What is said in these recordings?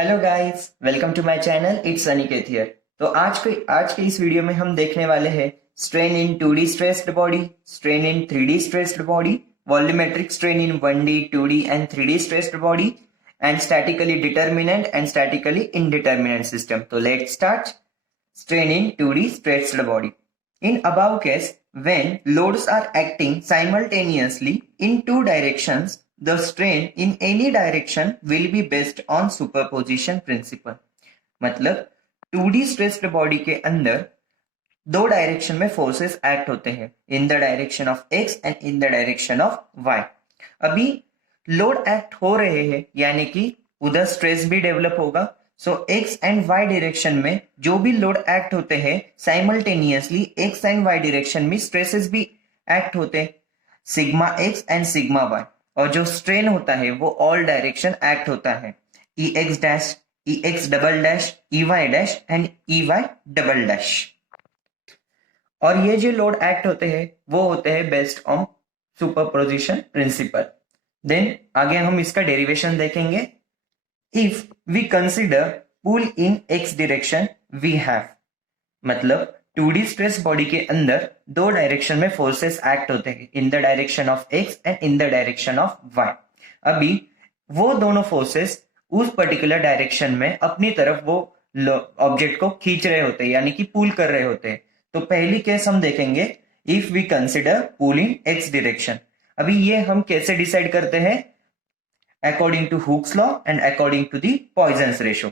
Hello guys, welcome to my channel. It's Aniket here. तो आज के इस वीडियो में हम देखने वाले हैं strain in 2D stressed body, strain in 3D stressed body, volumetric strain in 1D 2D and 3D stressed body and statically determinate and statically indeterminate system. तो let's start. Strain in 2D stretched body. In above case, when loads are acting simultaneously in two directions, the strain in any direction will be based on superposition principle. मतलब 2D stressed body के अंदर दो direction में forces act होते हैं, in the direction of x and in the direction of y। अभी load act हो रहे हैं, यानी कि उधर स्ट्रेस भी डेवलप होगा। सो x एंड y डायरेक्शन में जो भी लोड एक्ट होते हैं simultaneously x and y direction में स्ट्रेसेस भी एक्ट होते हैं, sigma x and sigma y। और जो स्ट्रेन होता है वो ऑल डायरेक्शन एक्ट होता है, ex dash, ex double dash, ey dash and ey double dash. और ये जो लोड एक्ट होते हैं वो होते हैं based on superposition principle. Then आगे हम इसका डेरिवेशन देखेंगे। If we consider pull in x direction we have, मतलब 2D स्ट्रेस बॉडी के अंदर दो डायरेक्शन में फोर्सेस एक्ट होते हैं, in the direction of x and in the direction of y। अभी वो दोनों फोर्सेस उस पर्टिकुलर डायरेक्शन में अपनी तरफ वो ऑब्जेक्ट को खींच रहे होते हैं, यानी कि पुल कर रहे होते हैं। तो पहली केस हम देखेंगे, if we consider pull in x direction. अभी ये हम कैसे डिसाइड करते हैं? According to Hooke's law and according to the Poisson's ratio.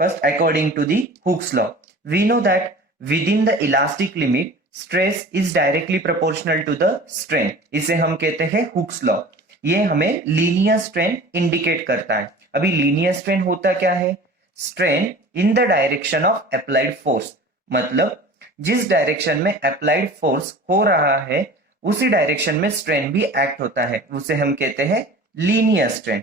First, according to the Hooke's law, we know that within the elastic limit, stress is directly proportional to the strain. इसे हम कहते हैं Hooke's law. ये हमें linear strain indicate करता है। अभी linear strain होता क्या है? Strain in the direction of applied force, मतलब जिस डायरेक्शन में अप्लाइड फोर्स हो रहा है उसी डायरेक्शन में स्ट्रेन भी एक्ट होता है, उसे हम कहते हैं linear strain.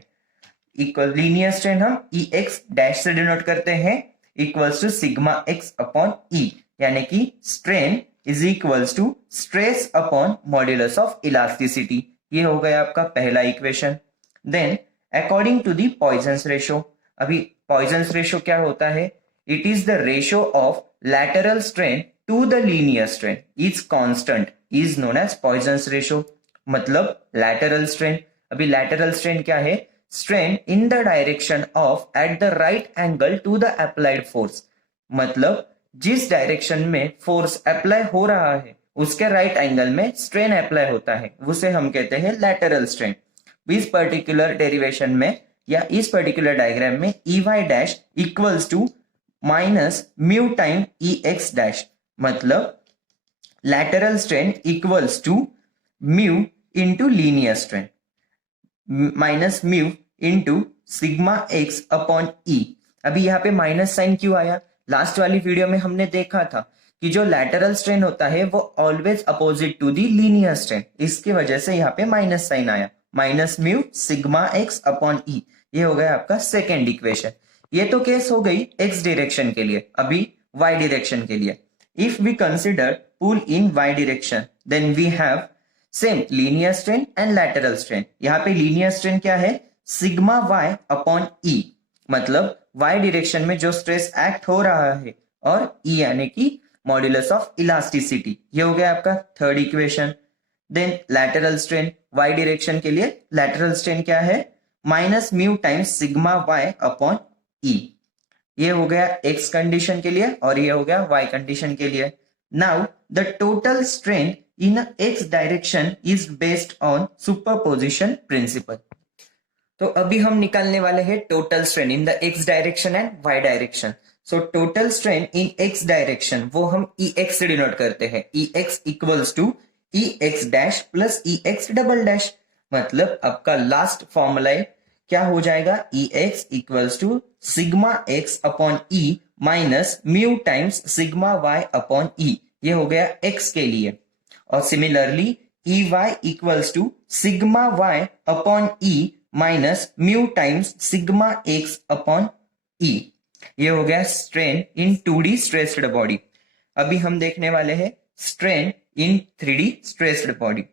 Equal linear strain हम ई एक्स डैश से डिनोट करते हैं, equals to sigma x upon E, यानी कि strain is equals to stress upon modulus of elasticity. ये हो गया आपका पहला equation. Then according to the Poisson's ratio, अभी पॉइजन्स रेशो क्या होता है? It is the ratio of lateral strain to the linear strain is constant, is known as Poisson's ratio. मतलब लैटरल स्ट्रेन, अभी लैटरल स्ट्रेन क्या है? Strain in the direction of at the right angle to the applied force, मतलब जिस direction में force apply हो रहा है उसके राइट एंगल में स्ट्रेन अप्लाई होता है, उसे हम कहते हैं लैटरल स्ट्रेन। इस पर्टिकुलर डेरिवेशन में या इस पर्टिकुलर डायग्राम में E Y dash equals to minus mu time E x dash, मतलब lateral strain equals to mu into linear strain minus mu into sigma x upon E. अभी यहाँ पे minus sign क्यों आया? लास्ट वाली video में हमने देखा था कि जो लैटरल स्ट्रेन होता है वो always opposite to the linear strain, इसकी वजह से यहाँ पे माइनस साइन आया, minus mu sigma x upon ई। ये हो गया आपका सेकेंड इक्वेशन। ये तो केस हो गई एक्स डायरेक्शन के लिए। अभी वाई डायरेक्शन के लिए, if we consider pull in y direction then we have same linear strain and lateral strain. यहाँ पे लीनियर स्ट्रेन क्या है? सिग्मा वाई अपॉन ई, मतलब वाई डायरेक्शन में जो स्ट्रेस एक्ट हो रहा है, और ई यानी कि मॉड्यूलस ऑफ इलास्टिसिटी। ये हो गया आपका third equation. Then lateral strain y direction के लिए लैटरल स्ट्रेन क्या है? Minus mu times sigma y upon ई। ये हो गया एक्स कंडीशन के लिए और ये हो गया वाई कंडीशन के लिए। Now the total strain in a x direction is based on superposition principle. तो अभी हम निकालने वाले हैं total strain in the x direction and y direction. So total strain in x direction वो हम ex से डिनोट करते हैं, ex equals to ex dash plus ex double dash. मतलब आपका लास्ट फॉर्मूला क्या हो जाएगा? ex equals to sigma x upon e minus mu times sigma y upon e। ये हो गया x के लिए। और similarly e y equals to sigma y upon E minus mu times sigma x upon ई। ये हो गया strain in 2D stressed body. अभी हम देखने वाले हैं strain in 3D stressed body.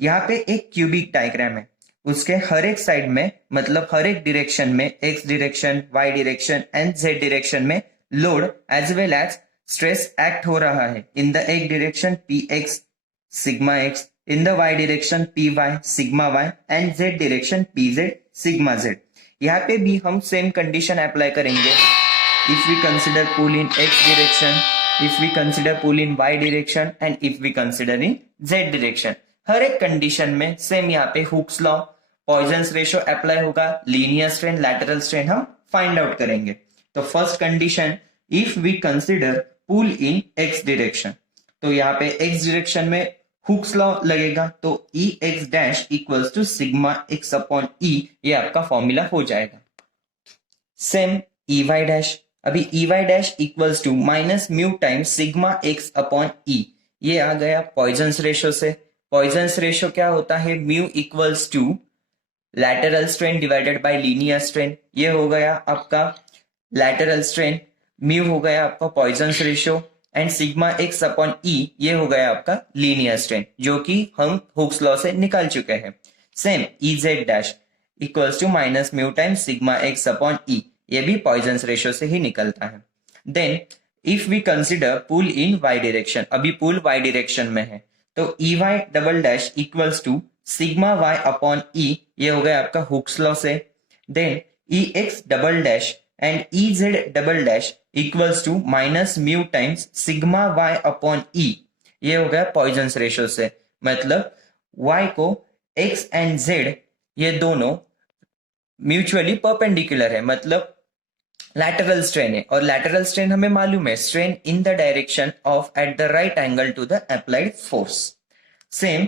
यहाँ पे एक क्यूबिक डायग्राम है। उसके हर एक साइड में मतलब हर एक डायरेक्शन में x direction, y direction and z direction में load as well as stress act हो रहा है। इन द एक direction P x sigma x, in the y direction py sigma y and z direction pz sigma z। यहाँ पे भी हम same condition apply करेंगे। If we consider pull in x direction, if we consider pull in y direction and if we consider in z direction, हर एक condition में same यहाँ पे Hooke's law, Poisson's ratio apply होगा, linear strain, lateral strain हम find out करेंगे। तो first condition, if we consider pull in x direction, तो यहाँ पे x डायरेक्शन में हुक्स लॉ लगेगा, तो ई x dash equals to sigma x upon ई, ये आपका फॉर्मूला हो जाएगा। सेम ई वाई डैश, अभी E Y dash equals to minus mu time sigma x upon ई, ये आ गया पॉइजन्स रेशियो से। पॉइजन्स रेशियो क्या होता है, mu equals to lateral strain divided by linear strain, ये हो गया आपका लैटरल स्ट्रेन, म्यू हो गया आपका Poisson's ratio and sigma x upon ई, ये हो गया आपका लीनियर स्ट्रेन, जो कि हम हुक्स लॉ से निकाल चुके हैं। Same E z dash equals to minus mu time sigma x upon ई, ये भी पॉइजन्स रेशियो से ही निकलता है। Then if we consider pull in y direction, अभी पुल वाई डायरेक्शन में है, तो E y double dash equals to sigma y upon ई, ये हो गया आपका हुक्स लॉ से। Then E x double dash and E z double dash equals to minus mu times sigma y upon ई, ये हो गया पॉइजन्स रेशियो से। मतलब y को x एंड z ये दोनों म्यूचुअली परपेंडिकुलर है, मतलब लैटरल स्ट्रेन है, और लैटरल स्ट्रेन हमें मालूम है strain in the direction of at the right angle to the applied force. Same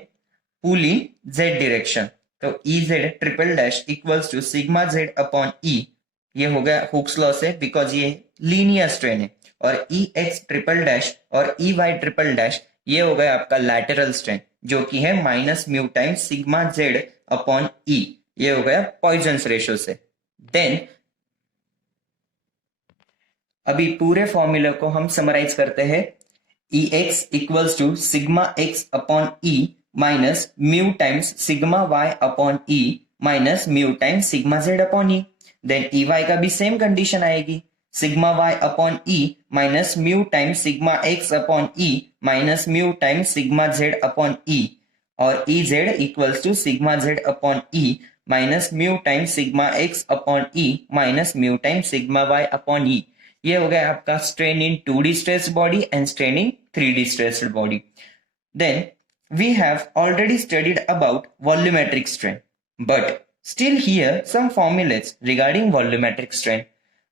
pull in z direction, तो E z triple dash equals to sigma z upon ई, ये हो गया Hooke's law से because ये linear strain है, और ई x triple dash और E Y triple dash ये हो गया आपका लैटरल स्ट्रेन, जो कि है minus mu time sigma z upon ई, ये हो गया पॉइजन्स रेशियो से। देन अभी पूरे फॉर्मूला को हम समराइज करते हैं। E x equals to sigma x upon E minus mu times sigma y upon E minus mu times sigma z upon E. Then E y का भी सेम कंडीशन आएगी, sigma y upon E minus mu time sigma x upon E minus mu time sigma z upon E, और E z equals to sigma z upon E minus mu time sigma x upon E minus mu time sigma y upon ई। ये हो गया आपका strain in 2D stressed body and strain in 3D stressed body. Then we have already studied about volumetric strain, but still here some formulas regarding volumetric strain।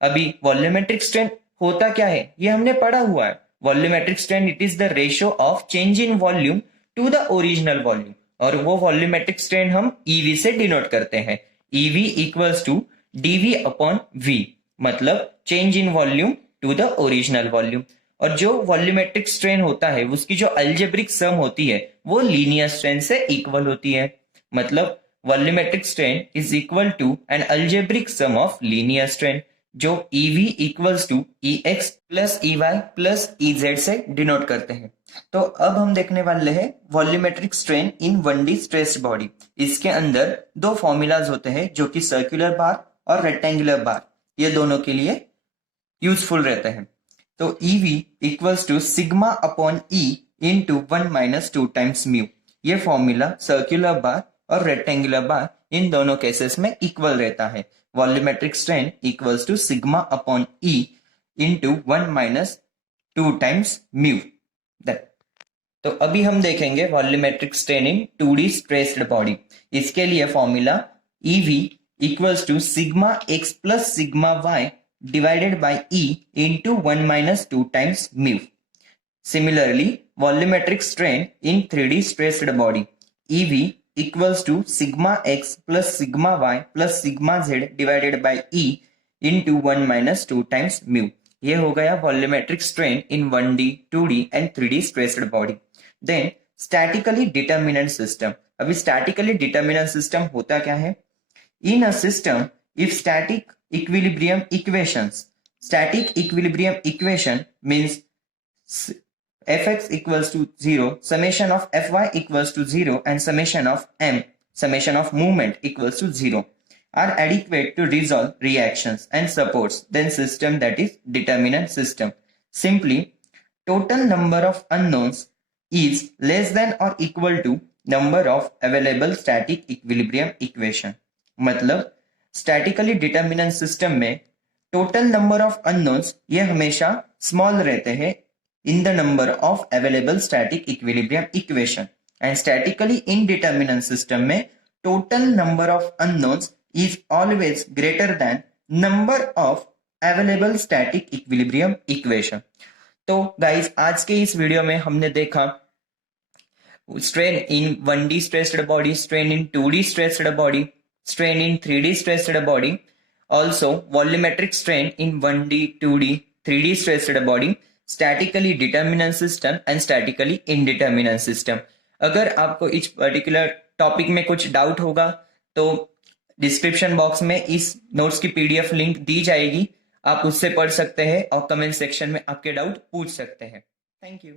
अभी volumetric strain होता क्या है ये हमने पढ़ा हुआ है। Volumetric strain it is the ratio of change in volume to the original volume, और वो वॉल्यूमेट्रिक स्ट्रेन हम ईवी से डिनोट करते हैं। E V equals to d V upon V, मतलब change in volume to the original volume. और जो volumetric strain होता है उसकी जो अलजेब्रिक सम होती है वो लीनियर स्ट्रेन से इक्वल होती है, मतलब volumetric strain is equal to an algebraic sum of linear strain, जो EV equals to EX plus EY plus EZ से डिनोट करते हैं। तो अब हम देखने वाले हैं volumetric strain in 1D stressed body. इसके अंदर दो फॉर्मूलाज होते हैं जो कि सर्कुलर बार और रेक्टेंगुलर बार, ये दोनों के लिए यूजफुल रहते हैं। तो EV equals to sigma upon E into 1 minus 2 times mu, ये फॉर्मूला सर्कुलर बार और रेक्टेंगुलर बार इन दोनों केसेस में इक्वल रहता है। Volumetric strain equals to sigma upon e into 1 minus 2 times mu. तो अभी हम देखेंगे volumetric strain in 2D stressed body. इसके लिए formula EV equals to sigma x plus sigma y divided by E into 1 minus 2 times mu. Similarly volumetric strain in 3D stressed body, EV equals to sigma x plus sigma y plus sigma z divided by E into 1 minus 2 times mu। ये हो गया volumetric strain in 1D, 2D and 3D stressed body. Then statically determinant system. अभी statically determinant system होता क्या है? In a system if static equilibrium equations, static equilibrium equation means fx equals to 0, summation of fy equals to 0 and summation of m summation of movement equals to 0 are adequate to resolve reactions and supports then system that is determinant system. Simply, total number of unknowns is less than or equal to number of available static equilibrium equation. मतलब statically determinant system में total number of unknowns ये हमेशा small रहते हैं in the number of available static equilibrium equation and statically indeterminate system में total number of unknowns is always greater than number of available static equilibrium equation. तो guys आज के इस video में हमने देखा strain in 1D stressed body, strain in 2D stressed body, strain in 3D stressed body, also volumetric strain in 1D, 2D, 3D stressed body, statically determinant system and statically indeterminate system. अगर आपको इस particular topic में कुछ doubt होगा तो description box में इस notes की पीडीएफ लिंक दी जाएगी, आप उससे पढ़ सकते हैं और कमेंट सेक्शन में आपके डाउट पूछ सकते हैं. Thank you.